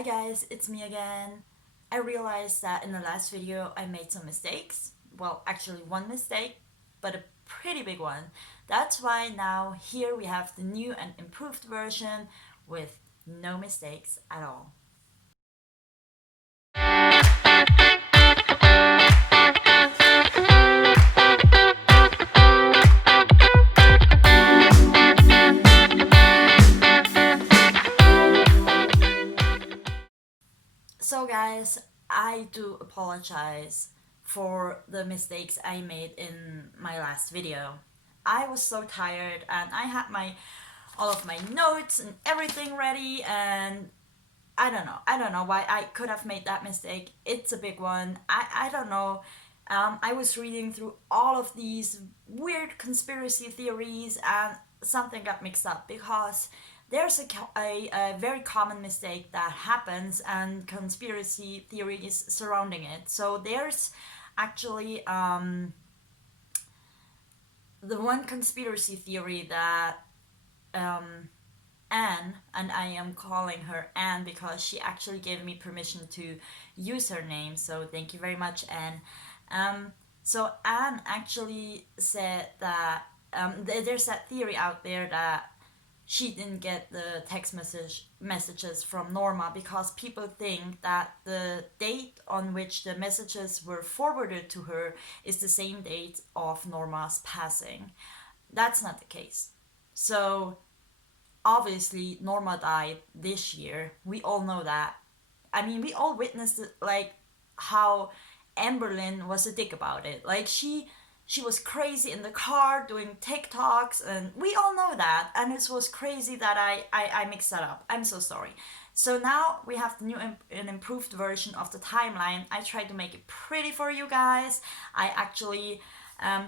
Hi guys, it's me again. I realized that in the last video I made some mistakes. Well, actually one mistake, but a pretty big one. That's why now here we have the new and improved version with no mistakes at all. So guys, I do apologize for the mistakes I made in my last video. I was so tired and I had my all of my notes and everything ready, and I don't know why I could have made that mistake. It's a big one. I don't know. I was reading through all of these weird conspiracy theories and something got mixed up because there's a very common mistake that happens and conspiracy theories surrounding it. So there's actually the one conspiracy theory that um, Anne, and I am calling her Anne because she actually gave me permission to use her name, so thank you very much, Anne. So Anne actually said that there's that theory out there that she didn't get the messages from Norma because people think that the date on which the messages were forwarded to her is the same date of Norma's passing. That's not the case. So obviously Norma died this year. We all know that. I mean, we all witnessed it, like how Amberlynn was a dick about it. Like she was crazy in the car doing TikToks, and we all know that. And it was crazy that I mixed that up. I'm so sorry. So now we have the new and improved version of the timeline. I tried to make it pretty for you guys. I actually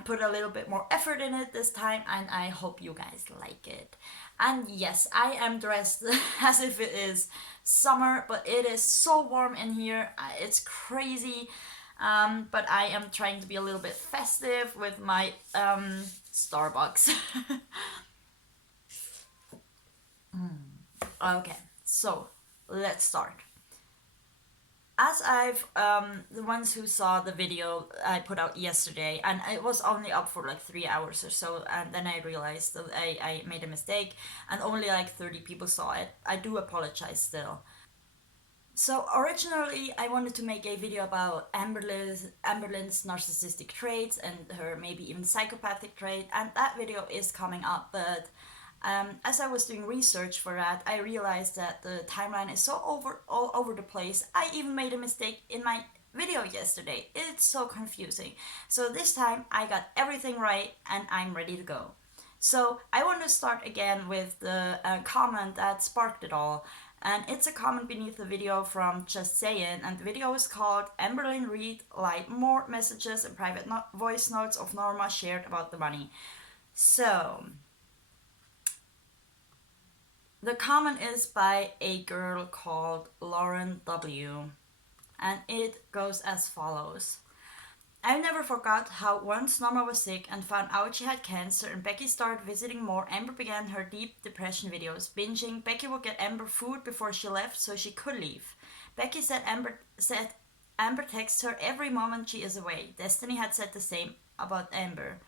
put a little bit more effort in it this time, and I hope you guys like it. And yes, I am dressed as if it is summer, but it is so warm in here. It's crazy. But I am trying to be a little bit festive with my Starbucks. Okay, so let's start. As I've the ones who saw the video I put out yesterday, and it was only up for like 3 hours or so, and then I realized that I made a mistake and only like 30 people saw it. I do apologize still. So originally I wanted to make a video about Amberlynn's narcissistic traits and her maybe even psychopathic trait, and that video is coming up, but as I was doing research for that, I realized that the timeline is so all over the place. I even made a mistake in my video yesterday. It's so confusing. So this time I got everything right and I'm ready to go. So I want to start again with the comment that sparked it all. And it's a comment beneath the video from Just Saying, and the video is called Amberlynn Reid lied more messages and private voice notes of Norma shared about the money. So the comment is by a girl called Lauren W. And it goes as follows. I never forgot how once Norma was sick and found out she had cancer and Becky started visiting more, Amber began her deep depression videos. Binging, Becky would get Amber food before she left so she could leave. Becky said Amber texts her every moment she is away. Destiny had said the same about Amber.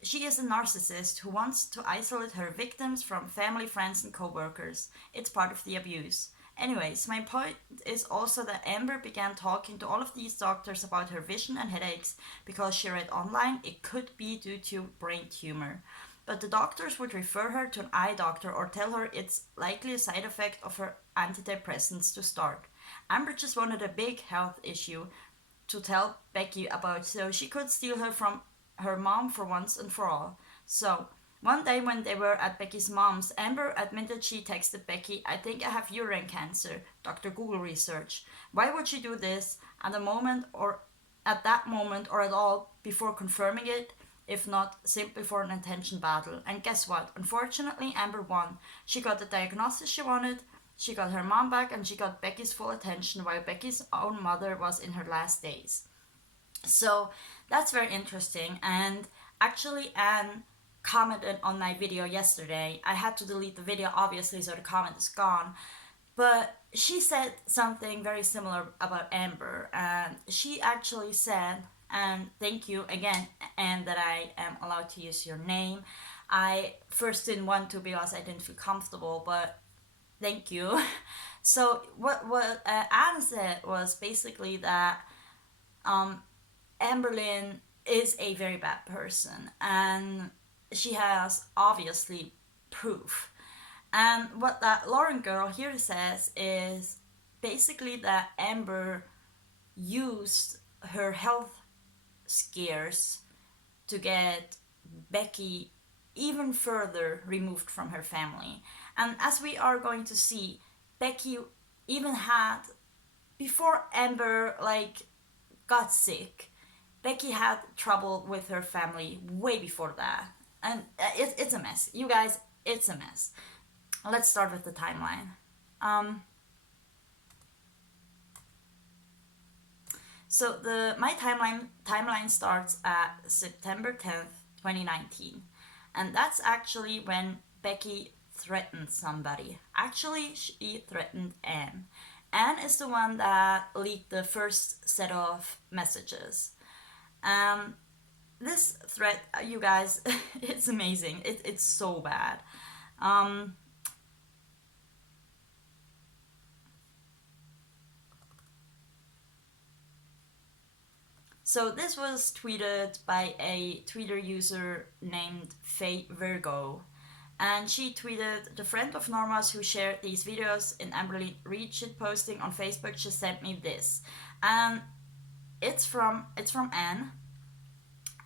She is a narcissist who wants to isolate her victims from family, friends, and co-workers. It's part of the abuse. Anyways, my point is also that Amber began talking to all of these doctors about her vision and headaches because she read online it could be due to brain tumor. But the doctors would refer her to an eye doctor or tell her it's likely a side effect of her antidepressants to start. Amber just wanted a big health issue to tell Becky about so she could steal her from her mom for once and for all. So, one day when they were at Becky's mom's, Amber admitted she texted Becky, I think I have urine cancer, Dr. Google research. Why would she do this at the moment or at that moment or at all before confirming it, if not simply for an attention battle? And guess what? Unfortunately, Amber won. She got the diagnosis she wanted, she got her mom back, and she got Becky's full attention while Becky's own mother was in her last days. So that's very interesting, and actually Anne commented on my video yesterday. I had to delete the video obviously, so the comment is gone, but she said something very similar about Amber, and she actually said, and thank you again, and that I am allowed to use your name. I first didn't want to because I didn't feel comfortable, but thank you. So what Anne said was basically that Amberlynn is a very bad person, and she has obviously proof. And what that Lauren girl here says is basically that Amber used her health scares to get Becky even further removed from her family. And as we are going to see, Becky even had, before Amber got sick, Becky had trouble with her family way before that. And it's a mess. You guys, it's a mess. Let's start with the timeline. So my timeline starts at September 10th, 2019, and that's actually when Becky threatened somebody. Actually, she threatened Anne. Anne is the one that leaked the first set of messages. Um, this threat, you guys, it's amazing. It's so bad. Um, So this was tweeted by a Twitter user named Faye Virgo. And she tweeted, the friend of Norma's who shared these videos in Amberlynn Reid shit posting on Facebook just sent me this. And it's from Anne.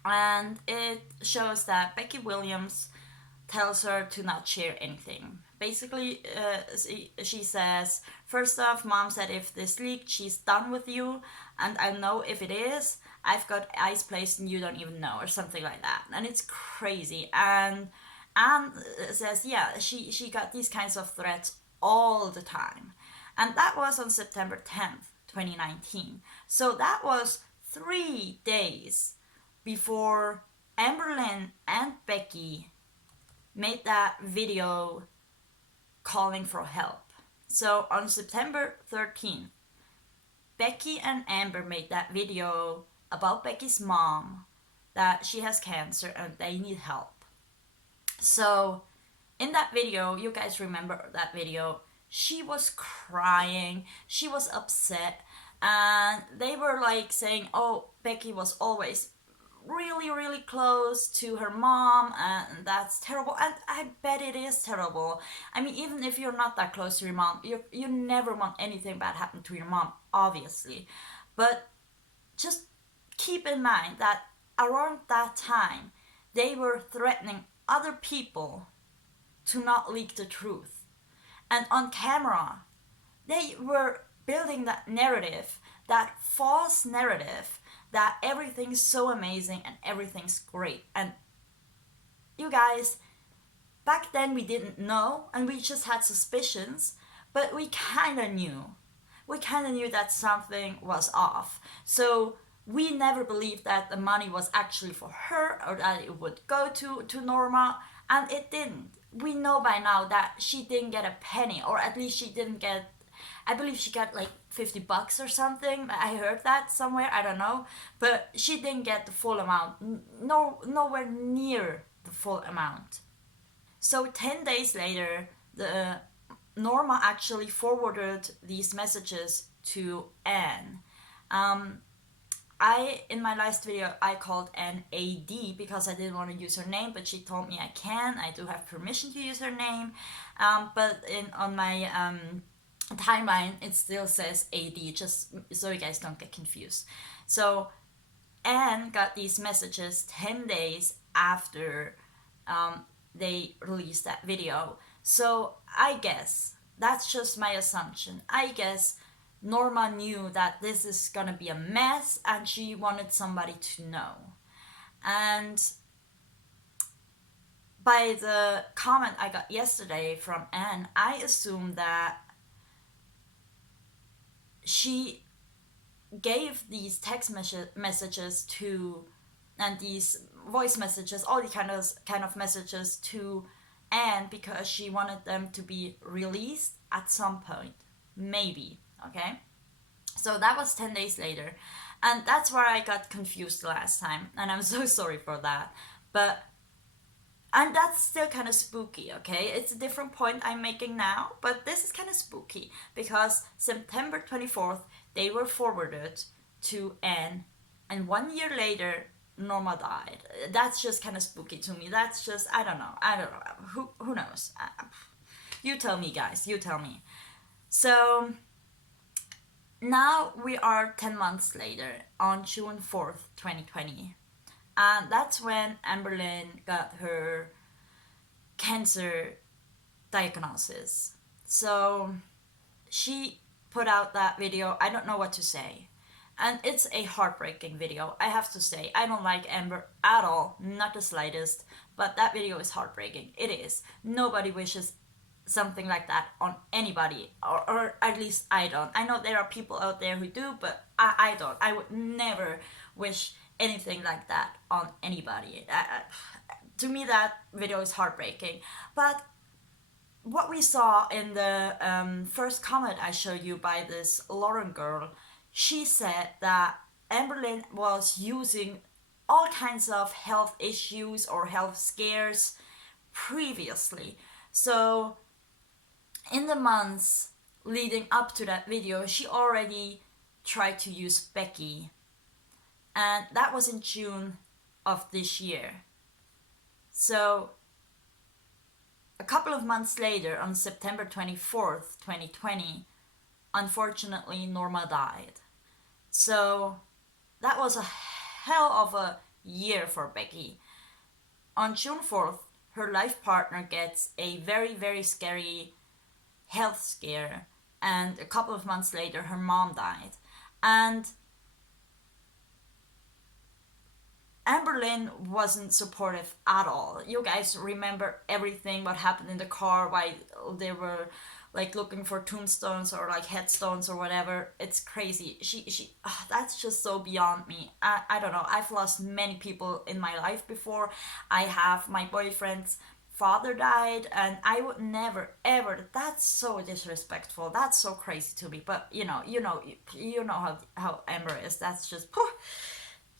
And it shows that Becky Williams tells her to not share anything. Basically, she says, first off, mom said if this leaked, she's done with you, and I know if it is, I've got eyes placed and you don't even know, or something like that. And it's crazy. And Anne says, yeah, she got these kinds of threats all the time. And that was on September 10th, 2019. So that was 3 days before Amberlynn and Becky made that video calling for help. So on September 13th, Becky and Amber made that video about Becky's mom, that she has cancer and they need help. So in that video, you guys remember that video, she was crying, she was upset, and they were saying, oh, Becky was always really, really close to her mom, and that's terrible. And I bet it is terrible. I mean, even if you're not that close to your mom, you never want anything bad happen to your mom, obviously. But just keep in mind that around that time, they were threatening other people to not leak the truth. And on camera, they were building that narrative, that false narrative, that everything's so amazing and everything's great. And you guys, back then we didn't know and we just had suspicions, but we kind of knew. We kind of knew that something was off. So we never believed that the money was actually for her or that it would go to Norma, and it didn't. We know by now that she didn't get a penny, or at least she didn't get, I believe she got $50 or something. I heard that somewhere, I don't know. But she didn't get the full amount. Nowhere near the full amount. So 10 days later, the Norma actually forwarded these messages to Anne. In my last video, I called Anne AD because I didn't want to use her name, but she told me I can. I do have permission to use her name. But on my timeline, it still says AD, just so you guys don't get confused. So Anne got these messages 10 days after they released that video. So I guess, that's just my assumption, I guess Norma knew that this is gonna be a mess and she wanted somebody to know. And by the comment I got yesterday from Anne, I assume that she gave these text messages to, and these voice messages, all these kind of messages to Anne because she wanted them to be released at some point. maybe, okay? So that was 10 days later. And that's where I got confused last time. And I'm so sorry for that. But, and that's still kind of spooky, okay? It's a different point I'm making now, but this is kind of spooky because September 24th, they were forwarded to Anne. And 1 year later, Norma died. That's just kind of spooky to me. That's just, I don't know. Who knows? You tell me, guys. You tell me. So now we are 10 months later on June 4th, 2020. And that's when Amberlynn got her cancer diagnosis. So she put out that video. I don't know what to say. And it's a heartbreaking video, I have to say. I don't like Amber at all, not the slightest. But that video is heartbreaking. It is. Nobody wishes something like that on anybody, or at least I don't. I know there are people out there who do, but I don't. I would never wish anything like that on anybody. To me, that video is heartbreaking. But what we saw in the first comment I showed you by this Lauren girl, she said that Amberlynn was using all kinds of health issues or health scares previously. So in the months leading up to that video, she already tried to use Becky. And that was in June of this year. So a couple of months later, on September 24th, 2020, unfortunately, Norma died. So that was a hell of a year for Becky. On June 4th, her life partner gets a very, very scary health scare. And a couple of months later, her mom died. And Amberlynn wasn't supportive at all. You guys remember everything what happened in the car, why they were like looking for tombstones or like headstones or whatever. It's crazy. That's just so beyond me. I don't know. I've lost many people in my life before. I have my boyfriend's father died, and I would never ever. That's so disrespectful. That's so crazy to me. But you know how Amber is. That's just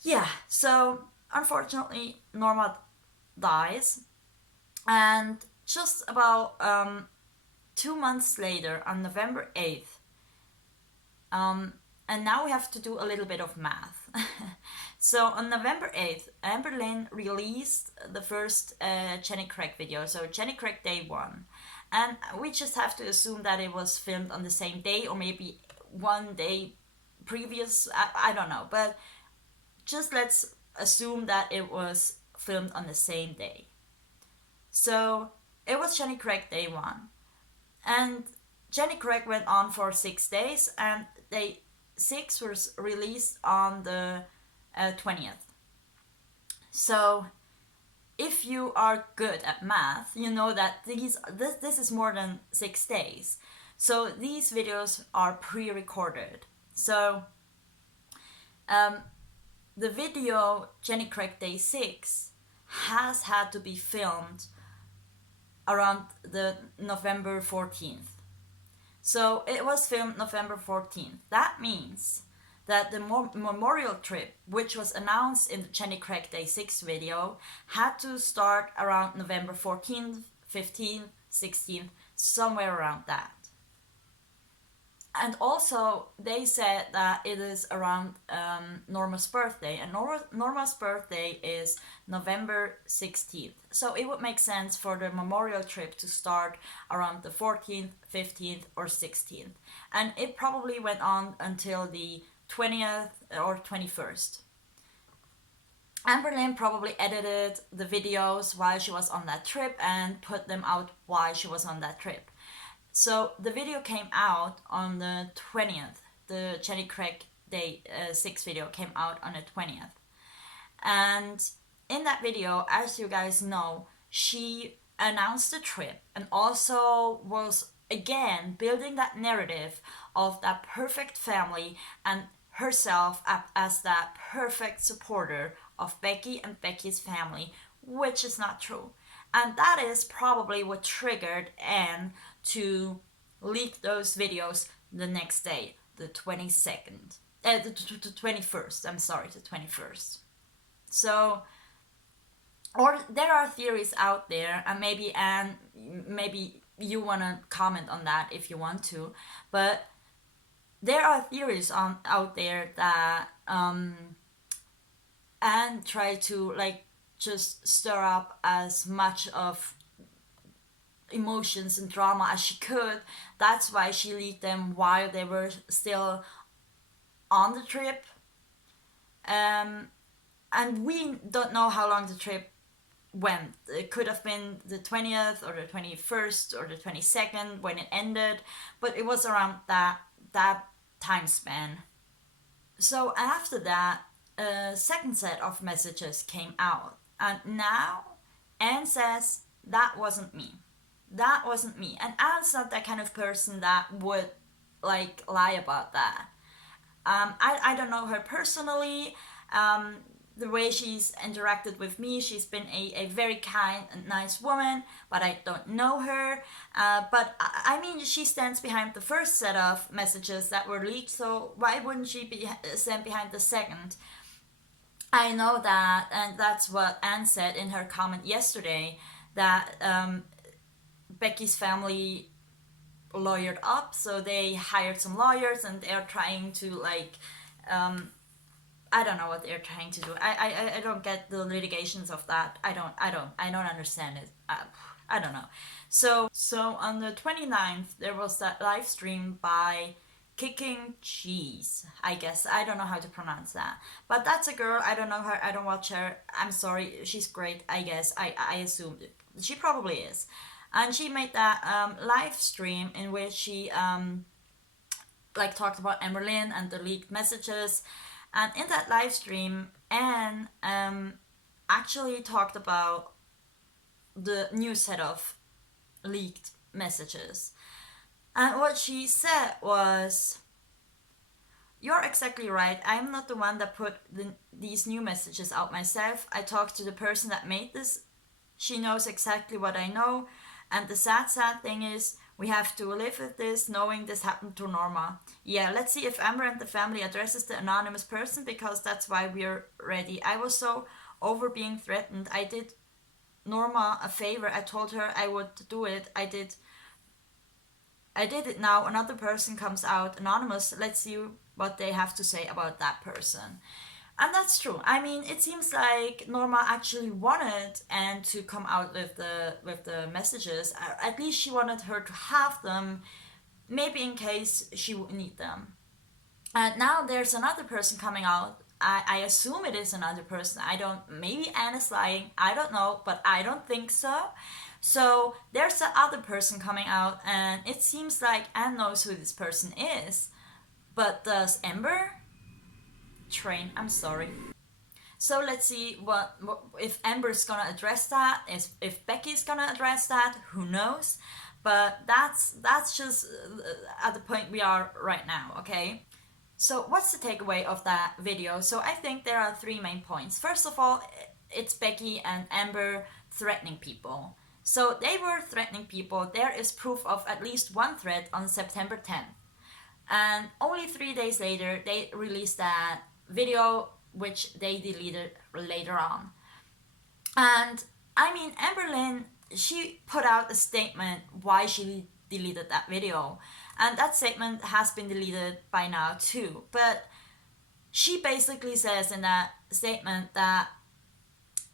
yeah. So unfortunately, Norma dies, and just about 2 months later, on November 8th, and now we have to do a little bit of math. So on November 8th, Amberlynn released the first Jenny Craig video, so Jenny Craig Day 1. And we just have to assume that it was filmed on the same day, or maybe one day previous, I don't know. But just let's assume that it was filmed on the same day. So it was Jenny Craig Day 1. And Jenny Craig went on for 6 days, and day 6 was released on the 20th. So if you are good at math, you know that this is more than 6 days. So these videos are pre-recorded. So the video Jenny Craig Day 6 has had to be filmed around the November 14th. So it was filmed November 14th. That means that the memorial trip, which was announced in the Jenny Craig Day 6 video, had to start around November 14th, 15th, 16th, somewhere around that. And also, they said that it is around Norma's birthday, and Norma's birthday is November 16th. So it would make sense for the memorial trip to start around the 14th, 15th, or 16th. And it probably went on until the 20th or 21st. Amberlynn probably edited the videos while she was on that trip and put them out while she was on that trip. So the video came out on the 20th. The Jenny Craig Day 6 video came out on the 20th. And in that video, as you guys know, she announced the trip and also was again building that narrative of that perfect family and herself as that perfect supporter of Becky and Becky's family, which is not true. And that is probably what triggered Anne to leak those videos the next day, the 22nd, the 21st. I'm sorry, the 21st. So, or there are theories out there, and maybe Anne, maybe you wanna comment on that if you want to, but there are theories out there that Anne tried to like just stir up as much of emotions and drama as she could. That's why she leaked them while they were still on the trip. And we don't know how long the trip went. It could have been the 20th or the 21st or the 22nd when it ended, but it was around that time span. So after that, a second set of messages came out, and now Anne says that wasn't me. That wasn't me. And Anne's not that kind of person that would like lie about that. I don't know her personally. The way she's interacted with me, she's been a very kind and nice woman, but I don't know her. But I mean, she stands behind the first set of messages that were leaked, so why wouldn't she stand behind the second? I know that, and that's what Anne said in her comment yesterday, that Becky's family lawyered up, so they hired some lawyers and they're trying to like I don't know what they're trying to do. I don't get the litigations of that. I don't understand it. I don't know. So on the 29th there was that live stream by Kicking Cheese, I guess. I don't know how to pronounce that. But that's a girl. I don't know her. I don't watch her. I'm sorry. She's great, I guess. I assumed it. She probably is. And she made that live stream in which she like talked about Amberlynn and the leaked messages. And in that live stream, Anne actually talked about the new set of leaked messages. And what she said was, "You're exactly right. I'm not the one that put these new messages out myself. I talked to the person that made this. She knows exactly what I know. And the sad thing is, we have to live with this, knowing this happened to Norma. Yeah, let's see if Amber and the family addresses the anonymous person, because that's why we're ready. I was so over being threatened. I did Norma a favor. I told her I would do it. I did it now. Another person comes out anonymous. Let's see what they have to say about that person." And that's true. I mean, it seems like Norma actually wanted Anne to come out with the messages. At least she wanted her to have them, maybe in case she would need them. And now there's another person coming out. I assume it is another person. I don't. Maybe Anne is lying. I don't know, but I don't think so. So there's the other person coming out, and it seems like Anne knows who this person is. But does Amber? Train, I'm sorry. So let's see what if Amber's gonna address that, if Becky's gonna address that, who knows. But that's just at the point we are right now, okay? So what's the takeaway of that video? So I think there are three main points. First of all, it's Becky and Amber threatening people. So they were threatening people. There is proof of at least one threat on September 10th. And only 3 days later, they released that video, which they deleted later on. And I mean, Amberlynn, she put out a statement why she deleted that video, and that statement has been deleted by now too. But she basically says in that statement that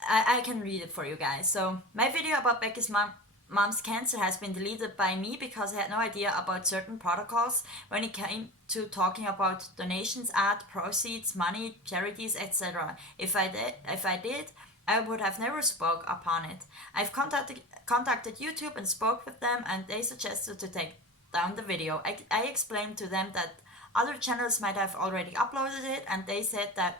I can read it for you guys. So, "My video about Becky's mom's cancer has been deleted by me because I had no idea about certain protocols when it came to talking about donations, ad proceeds, money, charities, etc. If I did, I would have never spoke upon it. I've contacted YouTube and spoke with them, and they suggested to take down the video. I explained to them that other channels might have already uploaded it, and they said that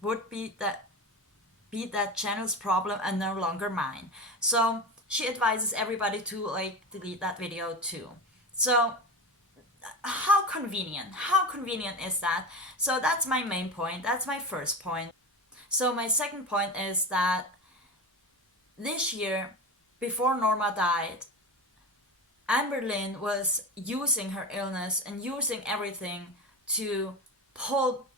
would be that channel's problem and no longer mine." So she advises everybody to like delete that video too. So how convenient is that? So that's my main point. That's my first point. So my second point is that this year, before Norma died, Amberlynn was using her illness and using everything to pull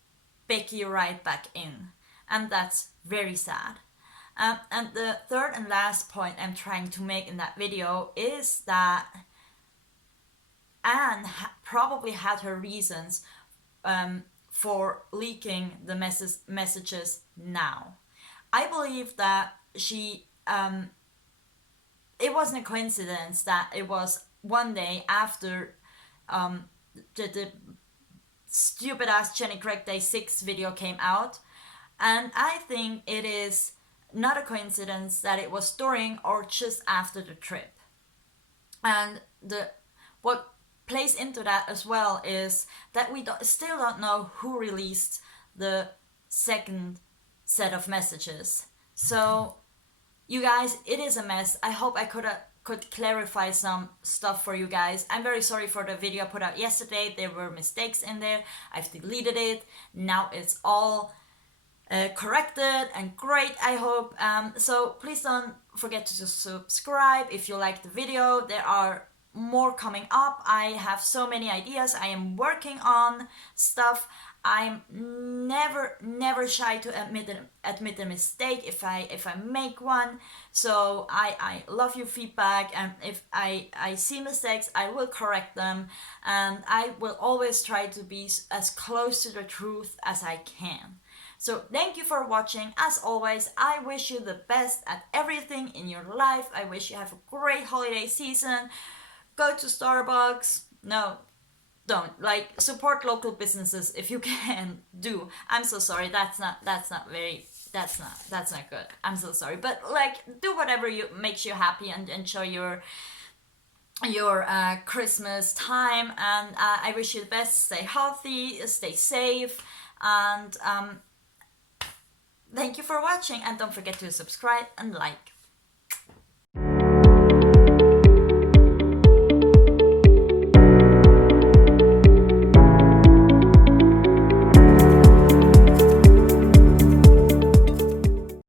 Becky right back in. And that's very sad. And the third and last point I'm trying to make in that video is that Anne probably had her reasons for leaking the messages now. I believe that she it wasn't a coincidence that it was one day after the stupid ass Jenny Craig Day 6 video came out, and I think it is not a coincidence that it was during or just after the trip. And what plays into that as well is that we still don't know who released the second set of messages. So you guys, it is a mess. I hope I could clarify some stuff for you guys. I'm very sorry for the video I put out yesterday. There were mistakes in there. I've deleted it. Now it's all corrected and great, I hope. So please don't forget to subscribe if you liked the video. There are more coming up. I have so many ideas. I am working on stuff. I'm never shy to admit a mistake if I make one. So I love your feedback, and if I see mistakes, I will correct them, and I will always try to be as close to the truth as I can. So thank you for watching. As always, I wish you the best at everything in your life. I wish you have a great holiday season. Go to Starbucks. No, don't. Like, support local businesses if you can. Do. I'm so sorry. That's not good. I'm so sorry. But like, do whatever makes you happy and enjoy your Christmas time. And I wish you the best. Stay healthy. Stay safe. And thank you for watching. And don't forget to subscribe and like.